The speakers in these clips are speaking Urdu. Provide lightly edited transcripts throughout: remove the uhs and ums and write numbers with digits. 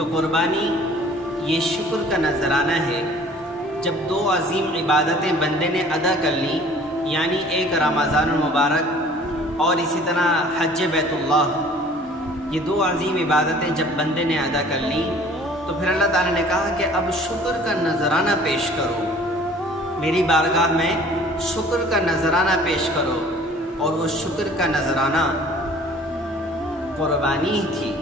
تو قربانی یہ شکر کا نذرانہ ہے جب دو عظیم عبادتیں بندے نے ادا کر لیں، یعنی ایک رمضان المبارک اور اسی طرح حج بیت اللہ، یہ دو عظیم عبادتیں جب بندے نے ادا کر لیں تو پھر اللہ تعالیٰ نے کہا کہ اب شکر کا نذرانہ پیش کرو، میری بارگاہ میں شکر کا نذرانہ پیش کرو، اور وہ شکر کا نذرانہ قربانی تھی۔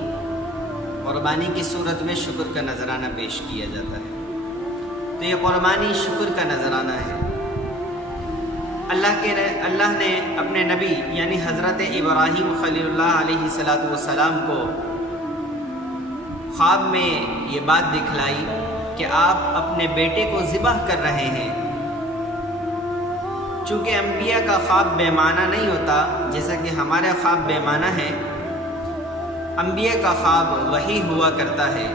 قربانی کی صورت میں شکر کا نذرانہ پیش کیا جاتا ہے، تو یہ قربانی شکر کا نذرانہ ہے۔ اللہ نے اپنے نبی یعنی حضرت ابراہیم خلیل اللہ علیہ السلام کو خواب میں یہ بات دکھلائی کہ آپ اپنے بیٹے کو ذبح کر رہے ہیں۔ چونکہ انبیاء کا خواب بے معنی نہیں ہوتا، جیسا کہ ہمارے خواب بے معنی ہے، انبیاء کا خواب وحی ہوا کرتا ہے،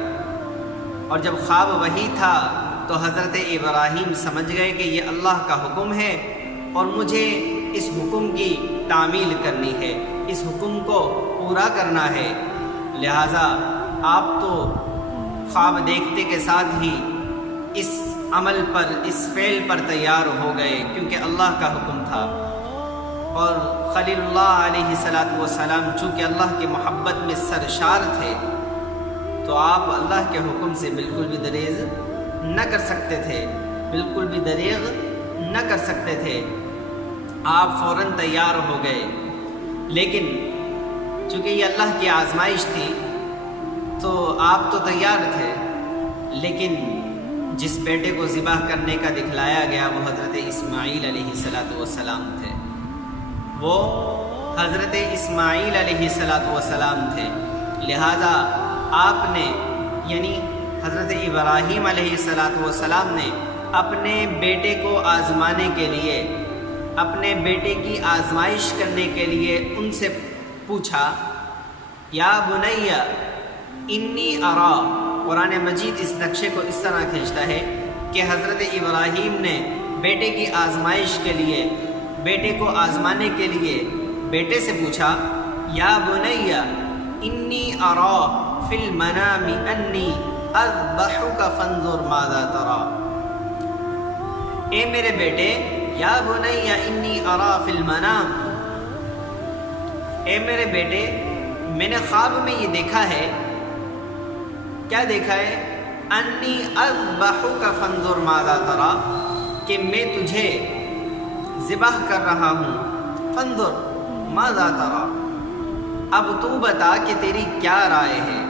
اور جب خواب وحی تھا تو حضرت ابراہیم سمجھ گئے کہ یہ اللہ کا حکم ہے اور مجھے اس حکم کی تعمیل کرنی ہے، اس حکم کو پورا کرنا ہے، لہٰذا آپ تو خواب دیکھتے کے ساتھ ہی اس عمل پر، اس فعل پر تیار ہو گئے، کیونکہ اللہ کا حکم تھا۔ اور خلیل اللہ علیہ السلام چونکہ اللہ کی محبت میں سرشار تھے تو آپ اللہ کے حکم سے بالکل بھی دریغ نہ کر سکتے تھے، بالکل بھی دریغ نہ کر سکتے تھے، آپ فوراً تیار ہو گئے۔ لیکن چونکہ یہ اللہ کی آزمائش تھی تو آپ تو تیار تھے، لیکن جس بیٹے کو ذبح کرنے کا دکھلایا گیا وہ حضرت اسماعیل علیہ السلام تھے، وہ حضرت اسماعیل علیہ السلام تھے، لہذا آپ نے یعنی حضرت ابراہیم علیہ السلام نے اپنے بیٹے کو آزمانے کے لیے، اپنے بیٹے کی آزمائش کرنے کے لیے ان سے پوچھا، یا بنی انی ارا۔ قرآن مجید اس نقشے کو اس طرح کھینچتا ہے کہ حضرت ابراہیم نے بیٹے کی آزمائش کے لیے، بیٹے کو آزمانے کے لیے بیٹے سے پوچھا، یا بنی انی ارا فی المنام انی اذبحک فانظر ماذا تری۔ اے میرے بیٹے، یا بنی انی ارا فی المنام، اے میرے بیٹے میں نے خواب میں یہ دیکھا ہے، کیا دیکھا ہے؟ انی اذبحک فانظر ماذا تری، کہ میں تجھے ذبح کر رہا ہوں، فانظر ماذا تری، اب تو بتا کہ تیری کیا رائے ہے۔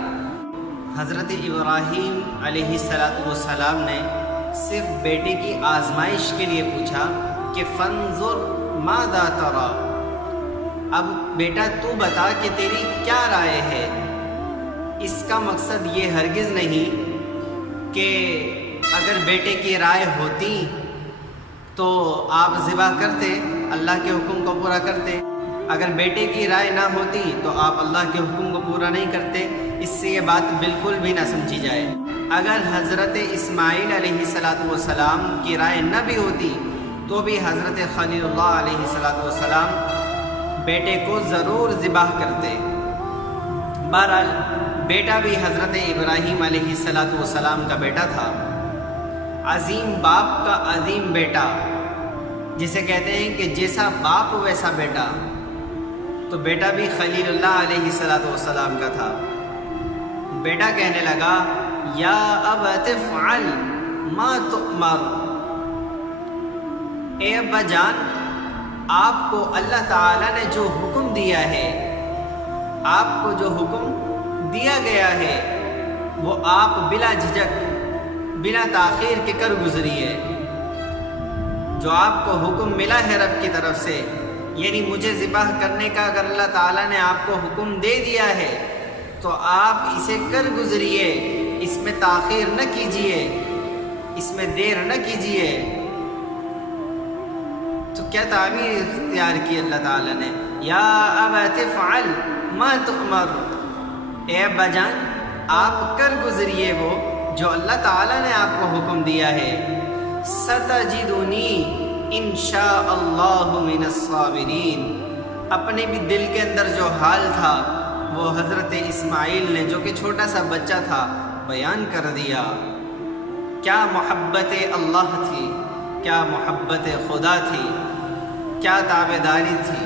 حضرت ابراہیم علیہ السلام نے صرف بیٹے کی آزمائش کے لیے پوچھا کہ فانظر ماذا تری، اب بیٹا تو بتا کہ تیری کیا رائے ہے۔ اس کا مقصد یہ ہرگز نہیں کہ اگر بیٹے کی رائے ہوتی تو آپ ذبح کرتے، اللہ کے حکم کو پورا کرتے، اگر بیٹے کی رائے نہ ہوتی تو آپ اللہ کے حکم کو پورا نہیں کرتے۔ اس سے یہ بات بالکل بھی نہ سمجھی جائے۔ اگر حضرت اسماعیل علیہ السلام کی رائے نہ بھی ہوتی تو بھی حضرت خلیل اللہ علیہ السلام بیٹے کو ضرور ذبح کرتے۔ بہرحال بیٹا بھی حضرت ابراہیم علیہ السلام کا بیٹا تھا، عظیم باپ کا عظیم بیٹا، جسے کہتے ہیں کہ جیسا باپ ویسا بیٹا، تو بیٹا بھی خلیل اللہ علیہ السلام کا تھا۔ بیٹا کہنے لگا، یا ابت افعل ما تؤمر، اے ابا جان آپ کو اللہ تعالیٰ نے جو حکم دیا ہے، آپ کو جو حکم دیا گیا ہے وہ آپ بلا جھجک، بلا تاخیر کے کر گزریے۔ جو آپ کو حکم ملا ہے رب کی طرف سے، یعنی مجھے ذبح کرنے کا اگر اللہ تعالیٰ نے آپ کو حکم دے دیا ہے تو آپ اسے کر گزریے، اس میں تاخیر نہ کیجیے، اس میں دیر نہ کیجیے۔ تو کیا تعبیر اختیار کی اللہ تعالیٰ نے، یا ابت افعل ما تؤمر، اے ابا جان آپ کر گزریے وہ جو اللہ تعالیٰ نے آپ کو حکم دیا ہے۔ ستجدنی انشاء اللہ من الصابرین، اپنے بھی دل کے اندر جو حال تھا وہ حضرت اسماعیل نے، جو کہ چھوٹا سا بچہ تھا، بیان کر دیا۔ کیا محبت اللہ تھی، کیا محبت خدا تھی، کیا تابعداری تھی۔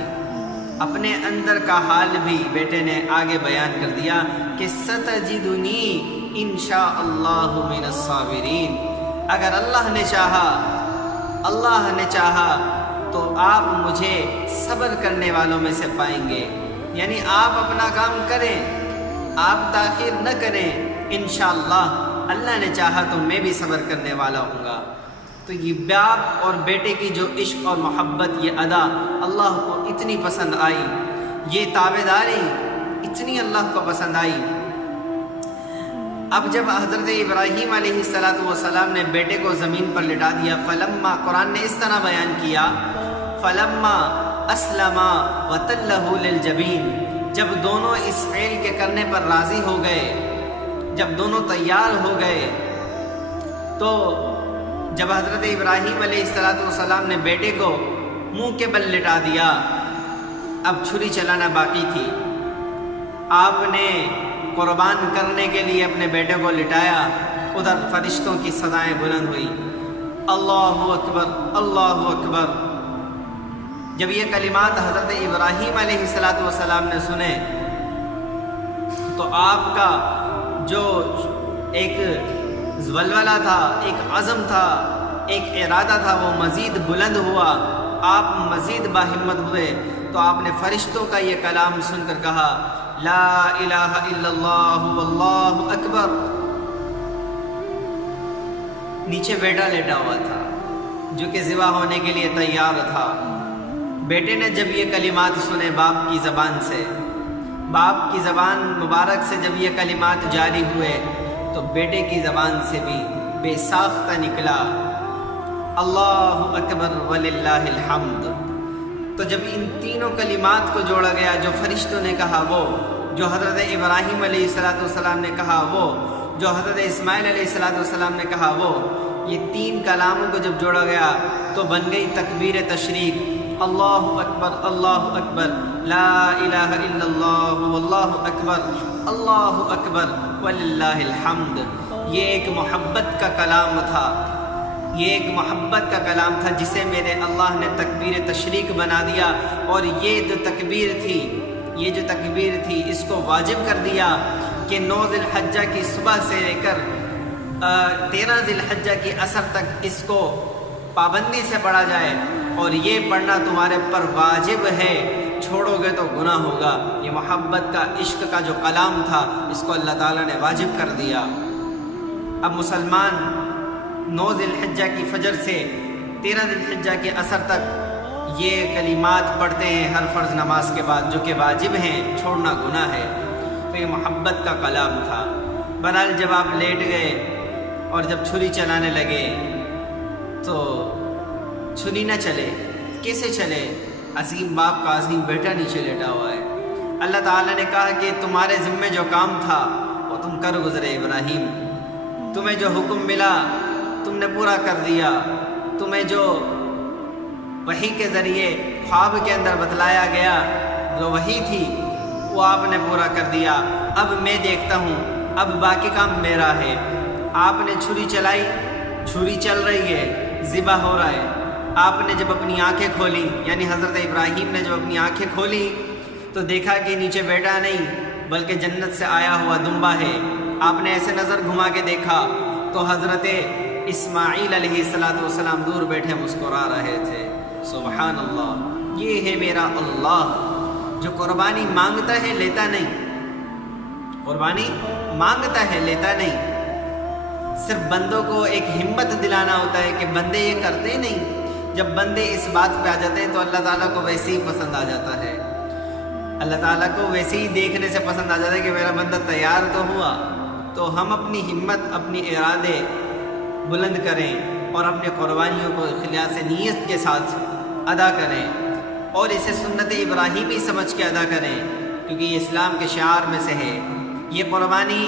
اپنے اندر کا حال بھی بیٹے نے آگے بیان کر دیا کہ ستجدنی انشاء اللہ من الصابرین، اگر اللہ نے چاہا تو آپ مجھے صبر کرنے والوں میں سے پائیں گے۔ یعنی آپ اپنا کام کریں، آپ تاخیر نہ کریں، انشاءاللہ اللہ نے چاہا تو میں بھی صبر کرنے والا ہوں گا۔ تو یہ باپ اور بیٹے کی جو عشق اور محبت، یہ ادا اللہ کو اتنی پسند آئی، یہ تابعداری اتنی اللہ کو پسند آئی۔ اب جب حضرت ابراہیم علیہ السلام نے بیٹے کو زمین پر لٹا دیا، فلما، قرآن نے اس طرح بیان کیا، فلما اسلما وتلہ للجبین، جب دونوں اس فعل کے کرنے پر راضی ہو گئے، جب دونوں تیار ہو گئے، تو جب حضرت ابراہیم علیہ السلام نے بیٹے کو منہ کے بل لٹا دیا، اب چھری چلانا باقی تھی۔ آپ نے قربان کرنے کے لیے اپنے بیٹے کو لٹایا، ادھر فرشتوں کی صدائیں بلند ہوئی، اللہ اکبر اللہ اکبر۔ جب یہ کلمات حضرت ابراہیم علیہ السلام نے سنے تو آپ کا جو ایک ولولہ تھا، ایک عزم تھا، ایک ارادہ تھا، وہ مزید بلند ہوا، آپ مزید باہمت ہوئے۔ تو آپ نے فرشتوں کا یہ کلام سن کر کہا، لا الہ الا اللہ واللہ اکبر۔ نیچے بیٹا لیٹا ہوا تھا جو کہ ذبح ہونے کے لیے تیار تھا۔ بیٹے نے جب یہ کلمات سنے باپ کی زبان سے، باپ کی زبان مبارک سے جب یہ کلمات جاری ہوئے تو بیٹے کی زبان سے بھی بے ساختہ نکلا، اللہ اکبر وللہ الحمد۔ تو جب ان تینوں کلمات کو جوڑا گیا، جو فرشتوں نے کہا وہ، جو حضرت ابراہیم علیہ السلام نے کہا وہ، جو حضرت اسماعیل علیہ السلام نے کہا وہ، یہ تین کلاموں کو جب جوڑا گیا تو بن گئی تکبیر تشریق، اللہ اکبر لا الہ الا اللہ واللہ اکبر وللہ الحمد۔ یہ ایک محبت کا کلام تھا، یہ ایک محبت کا کلام تھا جسے میرے اللہ نے تکبیر تشریق بنا دیا، اور یہ جو تکبیر تھی اس کو واجب کر دیا کہ 9 ذی الحجہ کی صبح سے لے کر 13 ذی الحجہ کی عصر تک اس کو پابندی سے پڑھا جائے، اور یہ پڑھنا تمہارے پر واجب ہے، چھوڑو گے تو گناہ ہوگا۔ یہ محبت کا، عشق کا جو کلام تھا اس کو اللہ تعالیٰ نے واجب کر دیا۔ اب مسلمان 9 ذی الحجہ کی فجر سے 13 ذی الحجہ کے عصر تک یہ کلمات پڑھتے ہیں ہر فرض نماز کے بعد، جو کہ واجب ہیں، چھوڑنا گناہ ہے۔ تو یہ محبت کا کلام تھا۔ بہرحال جب آپ لیٹ گئے اور جب چھری چلانے لگے تو چھری نہ چلے، کیسے چلے؟ عظیم باپ کا عظیم بیٹا نیچے لیٹا ہوا ہے۔ اللہ تعالیٰ نے کہا کہ تمہارے ذمے جو کام تھا وہ تم کر گزرے ابراہیم، تمہیں جو حکم ملا تم نے پورا کر دیا، تمہیں جو وحی کے ذریعے خواب کے اندر بتلایا گیا جو وحی تھی وہ آپ نے پورا کر دیا۔ اب میں دیکھتا ہوں، اب باقی کام میرا ہے۔ آپ نے چھری چلائی، چھری چل رہی ہے، ذبح ہو رہا ہے۔ آپ نے جب اپنی آنکھیں کھولی، یعنی حضرت ابراہیم نے جب اپنی آنکھیں کھولی تو دیکھا کہ نیچے بیٹا نہیں بلکہ جنت سے آیا ہوا دمبا ہے۔ آپ نے ایسے نظر گھما کے دیکھا تو حضرت اسماعیل علیہ السلام دور بیٹھے مسکرا رہے تھے۔ سبحان اللہ، یہ ہے میرا اللہ جو قربانی مانگتا ہے لیتا نہیں، قربانی مانگتا ہے لیتا نہیں۔ صرف بندوں کو ایک ہمت دلانا ہوتا ہے کہ بندے یہ کرتے نہیں۔ جب بندے اس بات پہ آ جاتے ہیں تو اللہ تعالیٰ کو ویسے ہی پسند آ جاتا ہے، اللہ تعالیٰ کو ویسے ہی دیکھنے سے پسند آ جاتا ہے کہ میرا بندہ تیار تو ہوا۔ تو ہم اپنی ہمت، اپنی ارادے بلند کریں اور اپنے قربانیوں کو خلاص نیت کے ساتھ ادا کریں، اور اسے سنت ابراہیمی سمجھ کے ادا کریں، کیونکہ یہ اسلام کے شعار میں سے ہے۔ یہ قربانی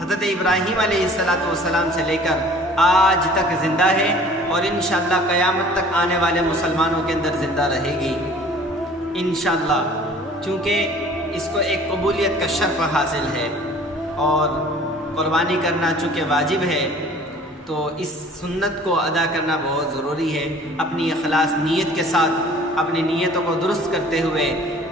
حضرت ابراہیم علیہ السلام سے لے کر آج تک زندہ ہے، اور انشاءاللہ قیامت تک آنے والے مسلمانوں کے اندر زندہ رہے گی انشاءاللہ، چونکہ اس کو ایک قبولیت کا شرف حاصل ہے۔ اور قربانی کرنا چونکہ واجب ہے تو اس سنت کو ادا کرنا بہت ضروری ہے۔ اپنی اخلاص نیت کے ساتھ اپنی نیتوں کو درست کرتے ہوئے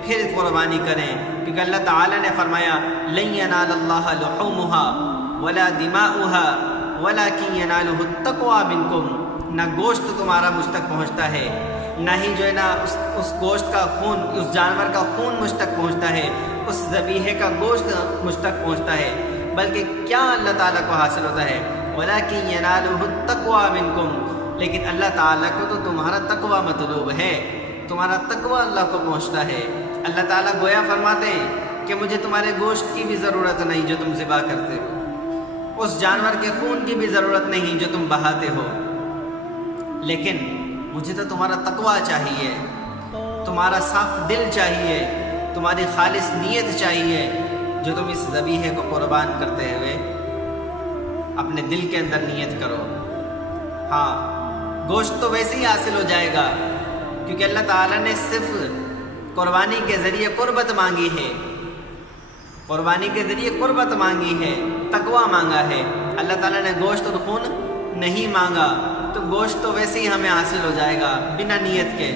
پھر قربانی کریں، کیونکہ اللہ تعالیٰ نے فرمایا لن ینال اللہ لحومها ولا دماؤها ولکن ینالہ التقوی منکم، نہ گوشت تمہارا مجھ تک پہنچتا ہے، نہ ہی جو ہے نا اس گوشت کا خون، اس جانور کا خون مجھ تک پہنچتا ہے، اس ذبیحے کا گوشت مجھ تک پہنچتا ہے، بلکہ کیا اللہ تعالیٰ کو حاصل ہوتا ہے وَلَكِنْ يَنَالُهُ التَّقْوَى مِنْكُمْ، لیکن اللہ تعالیٰ کو تو تمہارا تقوی مطلوب ہے، تمہارا تقوی اللہ کو پہنچتا ہے۔ اللہ تعالیٰ گویا فرماتے ہیں کہ مجھے تمہارے گوشت کی بھی ضرورت نہیں جو تم ذبح کرتے ہو، اس جانور کے خون کی بھی ضرورت نہیں جو تم بہاتے ہو، لیکن مجھے تو تمہارا تقوی چاہیے، تمہارا صاف دل چاہیے، تمہاری خالص نیت چاہیے، جو تم اس ذبیحے کو قربان کرتے ہوئے اپنے دل کے اندر نیت کرو۔ ہاں گوشت تو ویسے ہی حاصل ہو جائے گا، کیونکہ اللہ تعالیٰ نے صرف قربانی کے ذریعے قربت مانگی ہے، قربانی کے ذریعے قربت مانگی ہے، تقوی مانگا ہے۔ اللہ تعالیٰ نے گوشت اور خون نہیں مانگا، تو گوشت تو ویسے ہی ہمیں حاصل ہو جائے گا بنا نیت کے۔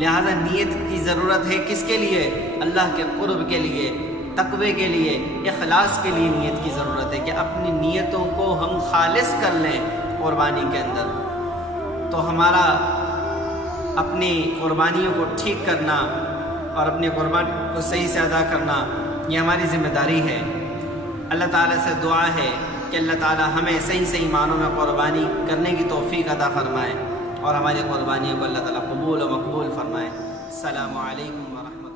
لہذا نیت کی ضرورت ہے کس کے لیے؟ اللہ کے قرب کے لیے، تقوی کے لیے، اخلاص کے لیے نیت کی ضرورت ہے کہ اپنی نیتوں کو ہم خالص کر لیں قربانی کے اندر۔ تو ہمارا اپنی قربانیوں کو ٹھیک کرنا اور اپنی قربانی کو صحیح سے ادا کرنا یہ ہماری ذمہ داری ہے۔ اللہ تعالیٰ سے دعا ہے کہ اللہ تعالیٰ ہمیں صحیح معنوں میں قربانی کرنے کی توفیق عطا فرمائے اور ہماری قربانیوں کو اللہ تعالیٰ قبول و مقبول فرمائے۔ السلام علیکم ورحمۃ اللہ۔